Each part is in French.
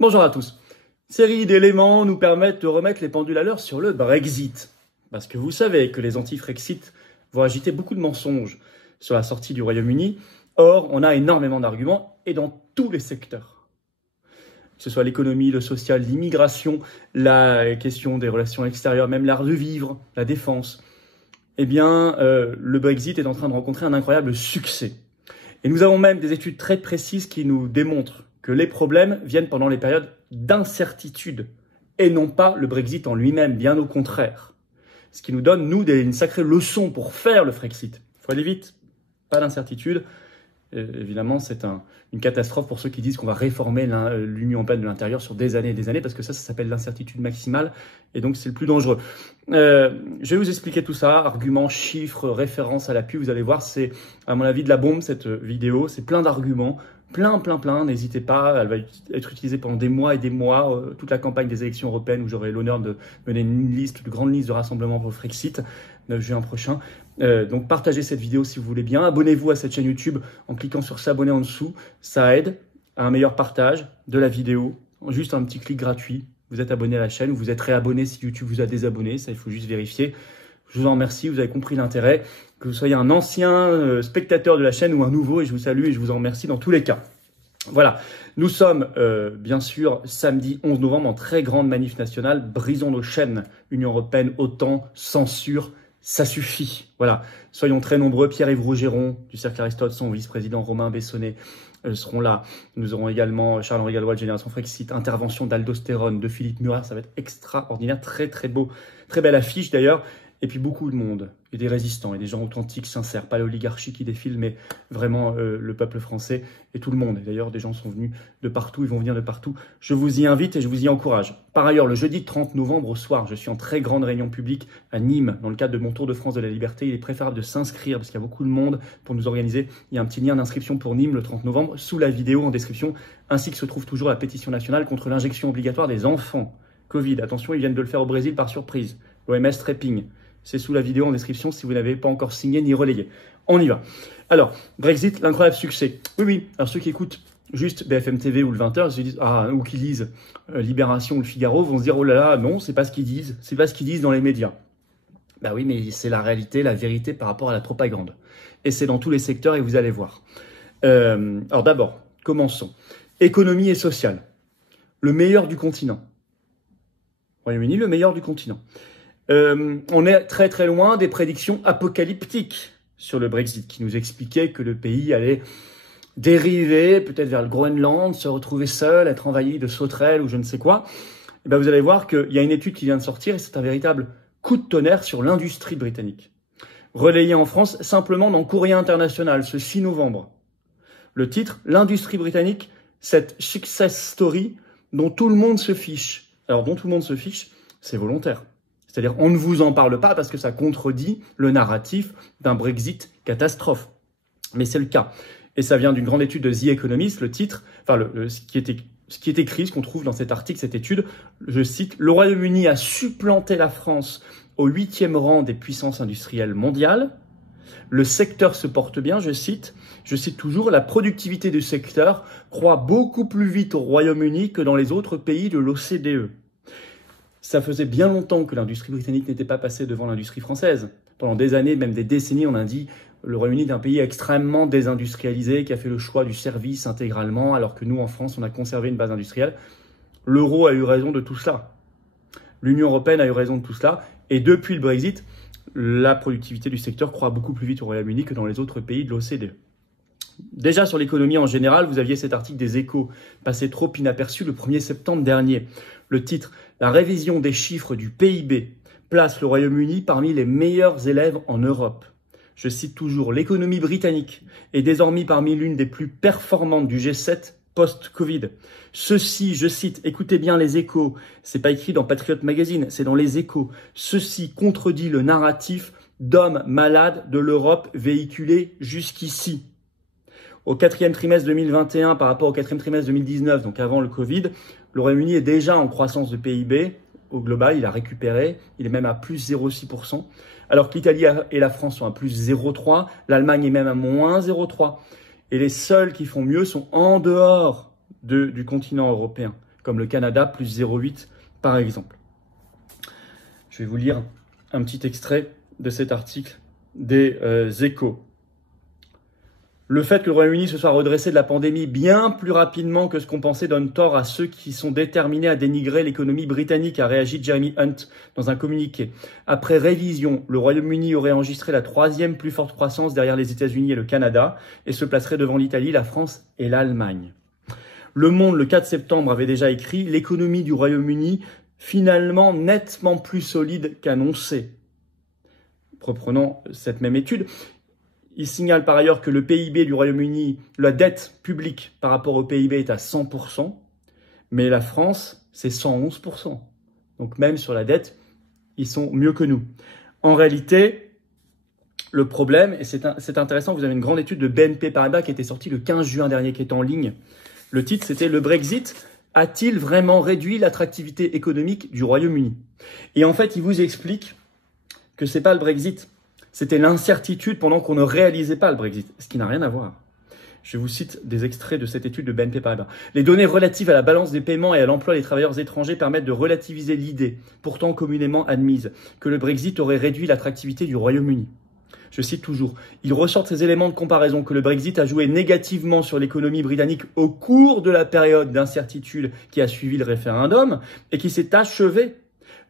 Bonjour à tous. Série d'éléments nous permettent de remettre les pendules à l'heure sur le Brexit. Parce que vous savez que les anti-Frexit vont agiter beaucoup de mensonges sur la sortie du Royaume-Uni. Or, on a énormément d'arguments et dans tous les secteurs. Que ce soit l'économie, le social, l'immigration, la question des relations extérieures, même l'art de vivre, la défense. Eh bien, le Brexit est en train de rencontrer un incroyable succès. Et nous avons même des études très précises qui nous démontrent que les problèmes viennent pendant les périodes d'incertitude et non pas le Brexit en lui-même, bien au contraire. Ce qui nous donne, nous, une sacrée leçon pour faire le Frexit. Il faut aller vite, pas d'incertitude. Évidemment, c'est une catastrophe pour ceux qui disent qu'on va réformer l'Union européenne de l'intérieur sur des années et des années, parce que ça s'appelle l'incertitude maximale, et donc c'est le plus dangereux. Je vais vous expliquer tout ça, arguments, chiffres, références à l'appui, vous allez voir, c'est à mon avis de la bombe cette vidéo, c'est plein d'arguments, plein, n'hésitez pas, elle va être utilisée pendant des mois et des mois, toute la campagne des élections européennes où j'aurai l'honneur de mener une grande liste de rassemblements pour le Frexit, 9 juin prochain. Donc partagez cette vidéo si vous voulez bien, abonnez-vous à cette chaîne YouTube en cliquant sur s'abonner en dessous, ça aide à un meilleur partage de la vidéo, juste un petit clic gratuit, vous êtes abonné à la chaîne, vous êtes réabonné si YouTube vous a désabonné, ça il faut juste vérifier. Je vous en remercie, vous avez compris l'intérêt, que vous soyez un ancien spectateur de la chaîne ou un nouveau, et je vous salue et je vous en remercie dans tous les cas. Voilà, nous sommes bien sûr samedi 11 novembre en très grande manif nationale, brisons nos chaînes, Union européenne, OTAN, censure, ça suffit. Voilà, soyons très nombreux, Pierre-Yves Rougeron du Cercle Aristote, son vice-président Romain Bessonnet seront là. Nous aurons également Charles-Henri Gallois de Génération Frexit, intervention d'Aldostérone, de Philippe Murat, ça va être extraordinaire, très beau, très belle affiche d'ailleurs. Et puis beaucoup de monde, et des résistants, et des gens authentiques, sincères, pas l'oligarchie qui défile, mais vraiment le peuple français et tout le monde. Et d'ailleurs, des gens sont venus de partout, ils vont venir de partout. Je vous y invite et je vous y encourage. Par ailleurs, le jeudi 30 novembre au soir, je suis en très grande réunion publique à Nîmes, dans le cadre de mon Tour de France de la Liberté. Il est préférable de s'inscrire, parce qu'il y a beaucoup de monde pour nous organiser. Il y a un petit lien d'inscription pour Nîmes le 30 novembre, sous la vidéo en description, ainsi que se trouve toujours la pétition nationale contre l'injection obligatoire des enfants. Covid, attention, ils viennent de le faire au Brésil par surprise. L'OMS trépigne. C'est sous la vidéo en description si vous n'avez pas encore signé ni relayé. On y va. Alors, Brexit, l'incroyable succès. Oui. Alors ceux qui écoutent juste BFM TV ou le 20h, se disent, ou qui lisent Libération ou le Figaro, vont se dire, oh là là, non, c'est pas ce qu'ils disent. C'est pas ce qu'ils disent dans les médias. Ben oui, mais c'est la réalité, la vérité par rapport à la propagande. Et c'est dans tous les secteurs et vous allez voir. Alors d'abord, commençons. Économie et sociale. Le meilleur du continent. Royaume-Uni, le meilleur du continent. On est très loin des prédictions apocalyptiques sur le Brexit qui nous expliquaient que le pays allait dériver peut-être vers le Groenland, se retrouver seul, être envahi de sauterelles ou je ne sais quoi. Et ben vous allez voir qu'il y a une étude qui vient de sortir et c'est un véritable coup de tonnerre sur l'industrie britannique. Relayé en France simplement dans Courrier International ce 6 novembre. Le titre, l'industrie britannique, cette success story dont tout le monde se fiche. Alors dont tout le monde se fiche, c'est volontaire. C'est-à-dire, on ne vous en parle pas parce que ça contredit le narratif d'un Brexit catastrophe. Mais c'est le cas. Et ça vient d'une grande étude de The Economist, le titre, enfin, ce qui est écrit, ce qu'on trouve dans cet article, cette étude, je cite, « Le Royaume-Uni a supplanté la France au 8e rang des puissances industrielles mondiales. Le secteur se porte bien, je cite toujours, la productivité du secteur croît beaucoup plus vite au Royaume-Uni que dans les autres pays de l'OCDE. » Ça faisait bien longtemps que l'industrie britannique n'était pas passée devant l'industrie française. Pendant des années, même des décennies, on a dit le Royaume-Uni est un pays extrêmement désindustrialisé qui a fait le choix du service intégralement, alors que nous, en France, on a conservé une base industrielle. L'euro a eu raison de tout cela. L'Union européenne a eu raison de tout cela. Et depuis le Brexit, la productivité du secteur croît beaucoup plus vite au Royaume-Uni que dans les autres pays de l'OCDE. Déjà sur l'économie en général, vous aviez cet article des Échos passé trop inaperçu le 1er septembre dernier. Le titre « La révision des chiffres du PIB place le Royaume-Uni parmi les meilleurs élèves en Europe ». Je cite toujours, l'économie britannique est désormais parmi l'une des plus performantes du G7 post-Covid. Ceci, je cite, écoutez bien les Échos, c'est pas écrit dans Patriot Magazine, c'est dans les Échos. Ceci contredit le narratif d'hommes malades de l'Europe véhiculé jusqu'ici. Au 4e trimestre 2021 par rapport au 4e trimestre 2019, donc avant le Covid, le Royaume-Uni est déjà en croissance de PIB. Au global, il a récupéré, il est même à plus 0,6%, alors que l'Italie et la France sont à plus 0,3%, l'Allemagne est même à moins 0,3%. Et les seuls qui font mieux sont en dehors du continent européen. comme le Canada, plus 0,8 par exemple. Je vais vous lire un petit extrait de cet article des Échos. Le fait que le Royaume-Uni se soit redressé de la pandémie bien plus rapidement que ce qu'on pensait donne tort à ceux qui sont déterminés à dénigrer l'économie britannique, a réagi Jeremy Hunt dans un communiqué. Après révision, le Royaume-Uni aurait enregistré la 3e plus forte croissance derrière les États-Unis et le Canada et se placerait devant l'Italie, la France et l'Allemagne. Le Monde, le 4 septembre, avait déjà écrit « L'économie du Royaume-Uni, finalement nettement plus solide qu'annoncé ». Reprenons cette même étude. Il signale par ailleurs que le PIB du Royaume-Uni, la dette publique par rapport au PIB est à 100%, mais la France, c'est 111%. Donc même sur la dette, ils sont mieux que nous. En réalité, le problème, et c'est intéressant, vous avez une grande étude de BNP Paribas qui était sortie le 15 juin dernier, qui est en ligne. Le titre, c'était « Le Brexit a-t-il vraiment réduit l'attractivité économique du Royaume-Uni ?» Et en fait, il vous explique que c'est pas le Brexit. C'était l'incertitude pendant qu'on ne réalisait pas le Brexit, ce qui n'a rien à voir. Je vous cite des extraits de cette étude de BNP Paribas. Les données relatives à la balance des paiements et à l'emploi des travailleurs étrangers permettent de relativiser l'idée, pourtant communément admise, que le Brexit aurait réduit l'attractivité du Royaume-Uni. Je cite toujours, il ressort ces éléments de comparaison que le Brexit a joué négativement sur l'économie britannique au cours de la période d'incertitude qui a suivi le référendum et qui s'est achevée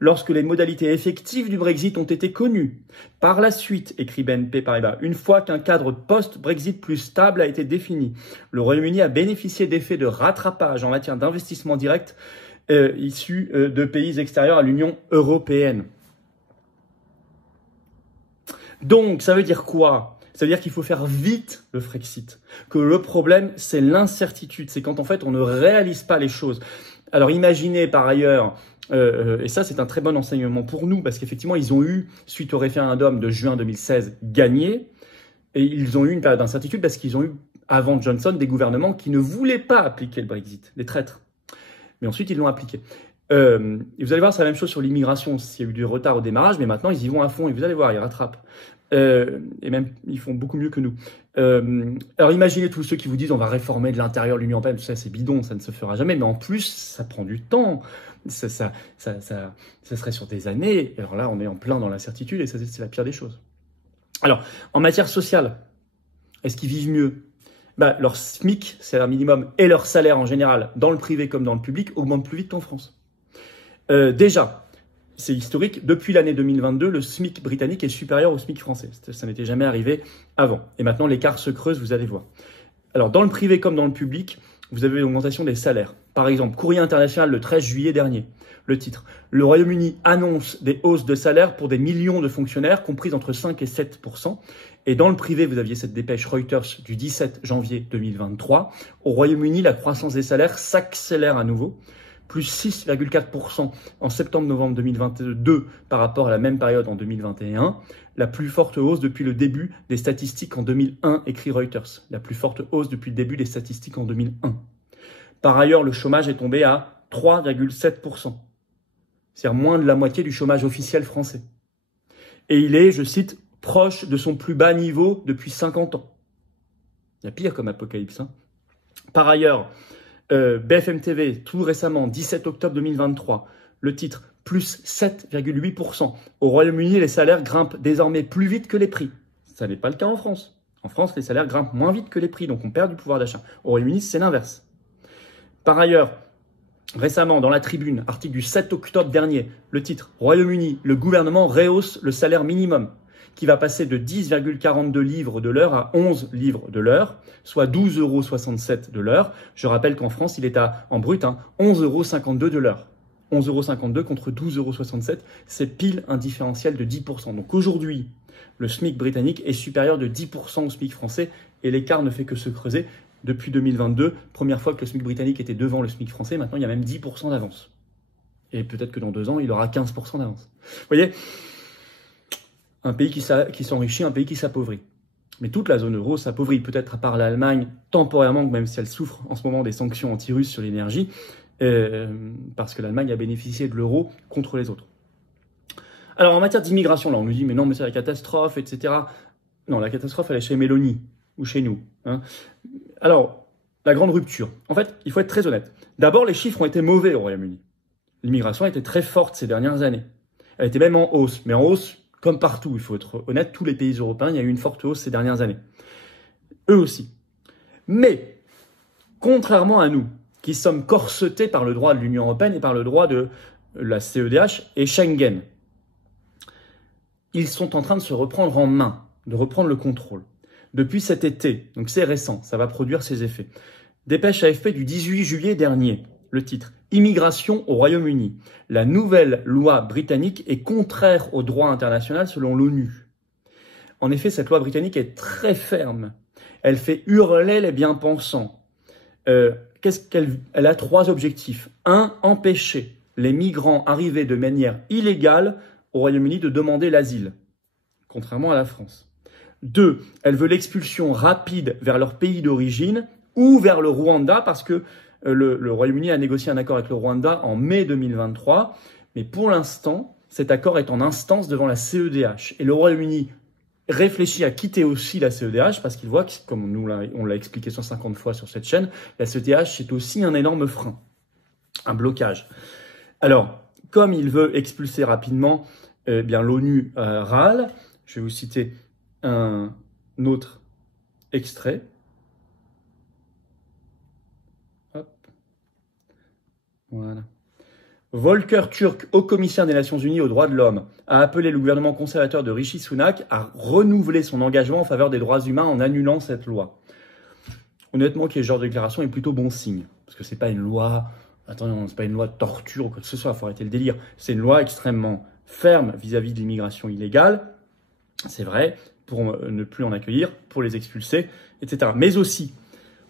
lorsque les modalités effectives du Brexit ont été connues. Par la suite, écrit BNP Paribas, une fois qu'un cadre post-Brexit plus stable a été défini, le Royaume-Uni a bénéficié d'effets de rattrapage en matière d'investissement direct issus de pays extérieurs à l'Union européenne. Donc, ça veut dire quoi ? Ça veut dire qu'il faut faire vite le Frexit. Que le problème, c'est l'incertitude. C'est quand en fait on ne réalise pas les choses. Alors imaginez par ailleurs, et ça c'est un très bon enseignement pour nous, parce qu'effectivement ils ont eu, suite au référendum de juin 2016, gagné, et ils ont eu une période d'incertitude parce qu'ils ont eu, avant Johnson, des gouvernements qui ne voulaient pas appliquer le Brexit, des traîtres. Mais ensuite ils l'ont appliqué. Et vous allez voir, c'est la même chose sur l'immigration, s'il y a eu du retard au démarrage, mais maintenant ils y vont à fond, et vous allez voir, ils rattrapent. Et même, ils font beaucoup mieux que nous. Alors imaginez tous ceux qui vous disent on va réformer de l'intérieur l'Union européenne, tout ça c'est bidon, ça ne se fera jamais, mais en plus ça prend du temps, ça serait sur des années, alors là on est en plein dans l'incertitude et ça c'est la pire des choses. Alors, en matière sociale, est-ce qu'ils vivent mieux ? Leur SMIC, salaire minimum, et leur salaire en général, dans le privé comme dans le public, augmentent plus vite qu'en France. Déjà, c'est historique, depuis l'année 2022, le SMIC britannique est supérieur au SMIC français. Ça n'était jamais arrivé avant. Et maintenant, l'écart se creuse, vous allez voir. Alors, dans le privé comme dans le public, vous avez l'augmentation des salaires. Par exemple, Courrier international le 13 juillet dernier. Le titre, le Royaume-Uni annonce des hausses de salaire pour des millions de fonctionnaires, comprises entre 5 et 7%. Et dans le privé, vous aviez cette dépêche Reuters du 17 janvier 2023. Au Royaume-Uni, la croissance des salaires s'accélère à nouveau. Plus 6,4% en septembre-novembre 2022 par rapport à la même période en 2021. La plus forte hausse depuis le début des statistiques en 2001, écrit Reuters. La plus forte hausse depuis le début des statistiques en 2001. Par ailleurs, le chômage est tombé à 3,7%. C'est-à-dire moins de la moitié du chômage officiel français. Et il est, je cite, proche de son plus bas niveau depuis 50 ans. Il y a pire comme apocalypse, hein. Par ailleurs, BFM TV, tout récemment, 17 octobre 2023, le titre, plus 7,8%. Au Royaume-Uni, les salaires grimpent désormais plus vite que les prix. Ça n'est pas le cas en France. En France, les salaires grimpent moins vite que les prix, donc on perd du pouvoir d'achat. Au Royaume-Uni, c'est l'inverse. Par ailleurs, récemment, dans la Tribune, article du 7 octobre dernier, le titre, Royaume-Uni, le gouvernement rehausse le salaire minimum, qui va passer de 10,42 livres de l'heure à 11 livres de l'heure, soit 12,67 € de l'heure. Je rappelle qu'en France, il est en brut, 11,52 € de l'heure. 11,52 € contre 12,67 €, c'est pile un différentiel de 10%. Donc aujourd'hui, le SMIC britannique est supérieur de 10% au SMIC français et l'écart ne fait que se creuser depuis 2022. Première fois que le SMIC britannique était devant le SMIC français, maintenant il y a même 10% d'avance. Et peut-être que dans 2 ans, il aura 15% d'avance. Vous voyez ? Un pays qui s'enrichit, un pays qui s'appauvrit. Mais toute la zone euro s'appauvrit, peut-être à part l'Allemagne, temporairement, même si elle souffre en ce moment des sanctions anti-russes sur l'énergie, parce que l'Allemagne a bénéficié de l'euro contre les autres. Alors en matière d'immigration, là on nous dit mais non mais c'est la catastrophe, etc. Non, la catastrophe elle est chez Mélanie, ou chez nous. Alors, la grande rupture. En fait, il faut être très honnête. D'abord, les chiffres ont été mauvais au Royaume-Uni. L'immigration a été très forte ces dernières années. Elle était même en hausse, mais en hausse comme partout. Il faut être honnête, tous les pays européens, il y a eu une forte hausse ces dernières années. Eux aussi. Mais, contrairement à nous, qui sommes corsetés par le droit de l'Union européenne et par le droit de la CEDH et Schengen, ils sont en train de se reprendre en main, de reprendre le contrôle. Depuis cet été, donc c'est récent, ça va produire ses effets. Dépêche AFP du 18 juillet dernier, le titre « Immigration au Royaume-Uni. La nouvelle loi britannique est contraire au droit international selon l'ONU. » En effet, cette loi britannique est très ferme. Elle fait hurler les bien-pensants. Elle a 3 objectifs. 1. Empêcher les migrants arrivés de manière illégale au Royaume-Uni de demander l'asile, contrairement à la France. 2. Elle veut l'expulsion rapide vers leur pays d'origine ou vers le Rwanda, parce que le Royaume-Uni a négocié un accord avec le Rwanda en mai 2023, mais pour l'instant, cet accord est en instance devant la CEDH. Et le Royaume-Uni réfléchit à quitter aussi la CEDH, parce qu'il voit que, comme on l'a expliqué 150 fois sur cette chaîne, la CEDH, c'est aussi un énorme frein, un blocage. Alors, comme il veut expulser rapidement, bien l'ONU râle. Je vais vous citer un autre extrait. Hop. Voilà. Volker Turk, haut commissaire des Nations Unies aux droits de l'homme, a appelé le gouvernement conservateur de Rishi Sunak à renouveler son engagement en faveur des droits humains en annulant cette loi. Honnêtement, qu'il y ait ce genre de déclaration est plutôt bon signe, parce que c'est pas une loi... Attends, c'est pas une loi de torture ou quoi que ce soit, il faut arrêter le délire. C'est une loi extrêmement ferme vis-à-vis de l'immigration illégale, c'est vrai, pour ne plus en accueillir, pour les expulser, etc. Mais aussi,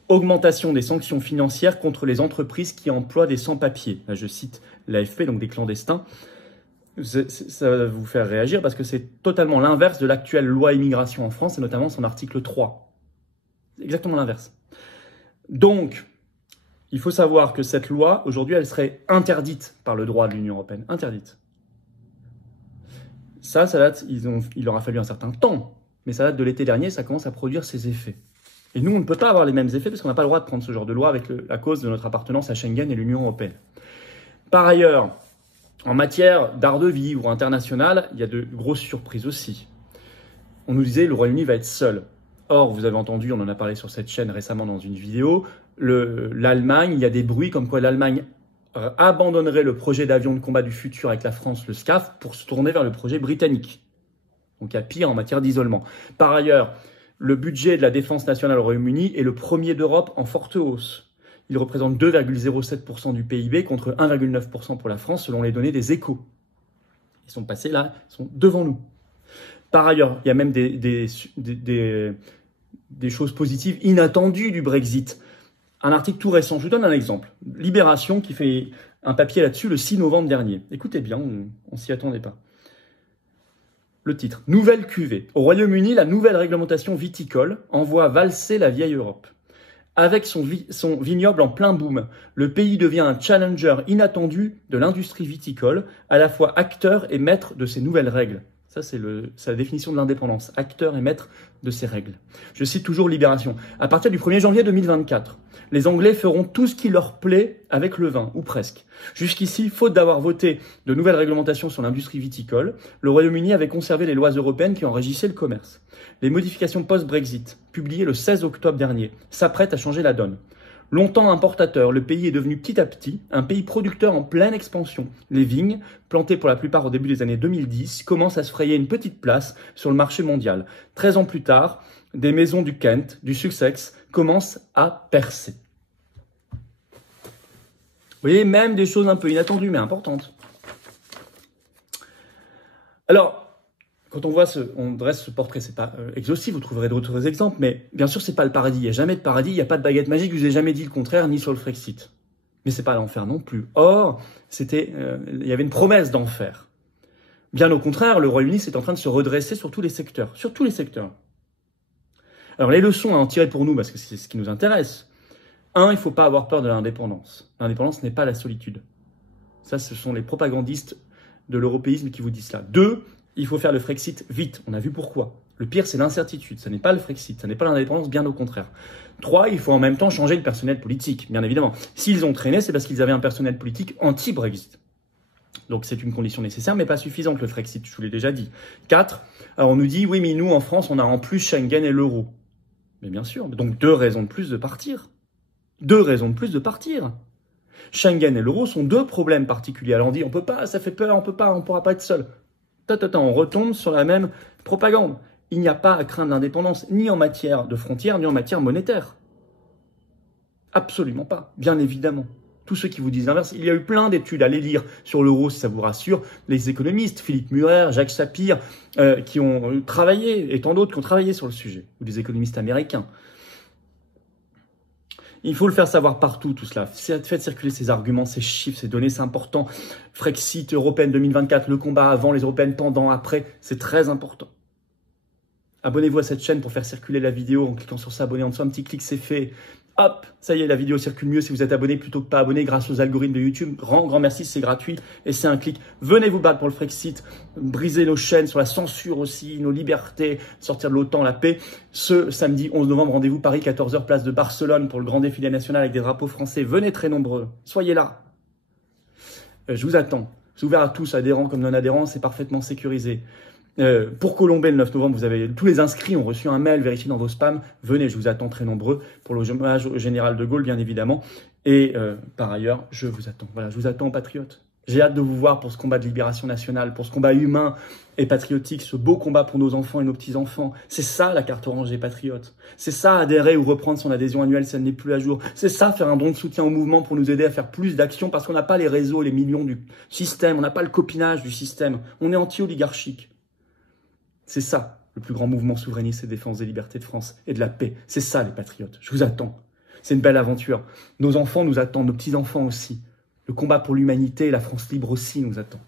augmentation des sanctions financières contre les entreprises qui emploient des sans-papiers. Là, je cite l'AFP, donc des clandestins. Ça va vous faire réagir parce que c'est totalement l'inverse de l'actuelle loi immigration en France, et notamment son article 3. Exactement l'inverse. Donc, il faut savoir que cette loi, aujourd'hui, elle serait interdite par le droit de l'Union européenne. Interdite. Ça date, il leur a fallu un certain temps, mais ça date de l'été dernier, ça commence à produire ses effets. Et nous, on ne peut pas avoir les mêmes effets parce qu'on n'a pas le droit de prendre ce genre de loi à cause de notre appartenance à Schengen et l'Union européenne. Par ailleurs, en matière d'art de vivre international, il y a de grosses surprises aussi. On nous disait que le Royaume-Uni va être seul. Or, vous avez entendu, on en a parlé sur cette chaîne récemment dans une vidéo, l'Allemagne, il y a des bruits comme quoi l'Allemagne abandonnerait le projet d'avion de combat du futur avec la France, le SCAF, pour se tourner vers le projet britannique. Donc il y a pire en matière d'isolement. Par ailleurs, le budget de la défense nationale au Royaume-Uni est le premier d'Europe en forte hausse. Il représente 2,07% du PIB contre 1,9% pour la France selon les données des Échos. Ils sont passés là, ils sont devant nous. Par ailleurs, il y a même des choses positives inattendues du Brexit. Un article tout récent, je vous donne un exemple. Libération qui fait un papier là-dessus le 6 novembre dernier. Écoutez bien, on ne s'y attendait pas. Le titre, Nouvelle cuvée. Au Royaume-Uni, la nouvelle réglementation viticole envoie valser la vieille Europe. Avec son vignoble en plein boom, le pays devient un challenger inattendu de l'industrie viticole, à la fois acteur et maître de ses nouvelles règles. Ça, c'est la définition de l'indépendance, acteur et maître de ses règles. Je cite toujours Libération. À partir du 1er janvier 2024, les Anglais feront tout ce qui leur plaît avec le vin, ou presque. Jusqu'ici, faute d'avoir voté de nouvelles réglementations sur l'industrie viticole, le Royaume-Uni avait conservé les lois européennes qui en régissaient le commerce. Les modifications post-Brexit, publiées le 16 octobre dernier, s'apprêtent à changer la donne. Longtemps importateur, le pays est devenu petit à petit un pays producteur en pleine expansion. Les vignes, plantées pour la plupart au début des années 2010, commencent à se frayer une petite place sur le marché mondial. 13 ans plus tard, des maisons du Kent, du Sussex, commencent à percer. Vous voyez, même des choses un peu inattendues, mais importantes. Alors, quand on dresse ce portrait, c'est pas exhaustif, vous trouverez d'autres exemples, mais bien sûr, c'est pas le paradis. Il n'y a jamais de paradis, il n'y a pas de baguette magique, je vous ai jamais dit le contraire, ni sur le Frexit. Mais c'est pas l'enfer non plus. Or, il y avait une promesse d'enfer. Bien au contraire, le Royaume-Uni est en train de se redresser sur tous les secteurs. Sur tous les secteurs. Alors, les leçons à en tirer pour nous, parce que c'est ce qui nous intéresse. 1, il ne faut pas avoir peur de l'indépendance. L'indépendance n'est pas la solitude. Ça, ce sont les propagandistes de l'européisme qui vous disent cela. 2, il faut faire le Frexit vite. On a vu pourquoi. Le pire, c'est l'incertitude. Ça n'est pas le Frexit, ça n'est pas l'indépendance, bien au contraire. 3, il faut en même temps changer le personnel politique, bien évidemment. S'ils ont traîné, c'est parce qu'ils avaient un personnel politique anti-Brexit. Donc c'est une condition nécessaire, mais pas suffisante, le Frexit, je vous l'ai déjà dit. 4, alors on nous dit, oui, mais nous, en France, on a en plus Schengen et l'euro. Mais bien sûr, donc 2 raisons de plus de partir. 2 raisons de plus de partir. Schengen et l'euro sont 2 problèmes particuliers. Alors on dit, on peut pas, ça fait peur, on peut pas, on pourra pas être seul. On retombe sur la même propagande. Il n'y a pas à craindre l'indépendance, ni en matière de frontières, ni en matière monétaire. Absolument pas, bien évidemment. Tous ceux qui vous disent l'inverse, il y a eu plein d'études, allez lire sur l'euro si ça vous rassure, les économistes, Philippe Murer, Jacques Sapir, qui ont travaillé, et tant d'autres qui ont travaillé sur le sujet, ou des économistes américains. Il faut le faire savoir partout, tout cela. Faites circuler ces arguments, ces chiffres, ces données, c'est important. Frexit, européenne 2024, le combat avant, les européennes pendant, après, c'est très important. Abonnez-vous à cette chaîne pour faire circuler la vidéo en cliquant sur s'abonner en dessous. Un petit clic, c'est fait. Hop, ça y est, la vidéo circule mieux si vous êtes abonné plutôt que pas abonné grâce aux algorithmes de YouTube. Grand merci, c'est gratuit et c'est un clic. Venez vous battre pour le Frexit, briser nos chaînes sur la censure aussi, nos libertés, sortir de l'OTAN, la paix. Ce samedi 11 novembre, rendez-vous Paris, 14h, place de Barcelone pour le grand défilé national avec des drapeaux français. Venez très nombreux, soyez là. Je vous attends. C'est ouvert à tous, adhérents comme non-adhérents, c'est parfaitement sécurisé. Pour Colombey, le 9 novembre, vous avez tous les inscrits ont reçu un mail vérifié dans vos spams. Venez, je vous attends très nombreux pour l'hommage au général de Gaulle, bien évidemment. Et par ailleurs, je vous attends. Voilà, je vous attends, patriotes. J'ai hâte de vous voir pour ce combat de libération nationale, pour ce combat humain et patriotique, ce beau combat pour nos enfants et nos petits-enfants. C'est ça, la carte orange des patriotes. C'est ça, adhérer ou reprendre son adhésion annuelle si elle n'est plus à jour. C'est ça, faire un don de soutien au mouvement pour nous aider à faire plus d'actions parce qu'on n'a pas les réseaux, les millions du système, on n'a pas le copinage du système. On est anti-oligarchique. C'est ça, le plus grand mouvement souverainiste et défense des libertés de France et de la paix. C'est ça, les patriotes. Je vous attends. C'est une belle aventure. Nos enfants nous attendent, nos petits-enfants aussi. Le combat pour l'humanité et la France libre aussi nous attend.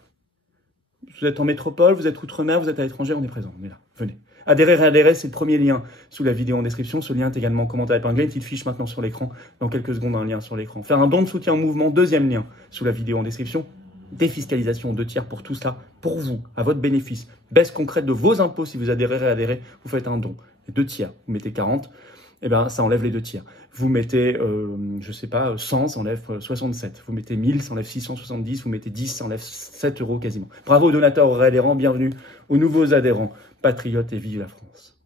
Vous êtes en métropole, vous êtes outre-mer, vous êtes à l'étranger, on est présent, on est là. Venez. Adhérer, réadhérer, c'est le premier lien sous la vidéo en description. Ce lien est également en commentaire épinglé, une petite fiche maintenant sur l'écran. Dans quelques secondes, un lien sur l'écran. Faire un don de soutien au mouvement, deuxième lien sous la vidéo en description. Défiscalisation 2 tiers pour tout cela, pour vous, à votre bénéfice. Baisse concrète de vos impôts si vous adhérez, réadhérez, vous faites un don. Et 2 tiers, vous mettez 40, eh ben, ça enlève les 2 tiers. Vous mettez, je sais pas, 100, ça enlève 67. Vous mettez 1000, ça enlève 670. Vous mettez 10, ça enlève 7 € quasiment. Bravo aux donateurs, aux réadhérents, bienvenue aux nouveaux adhérents. Patriotes et vive la France.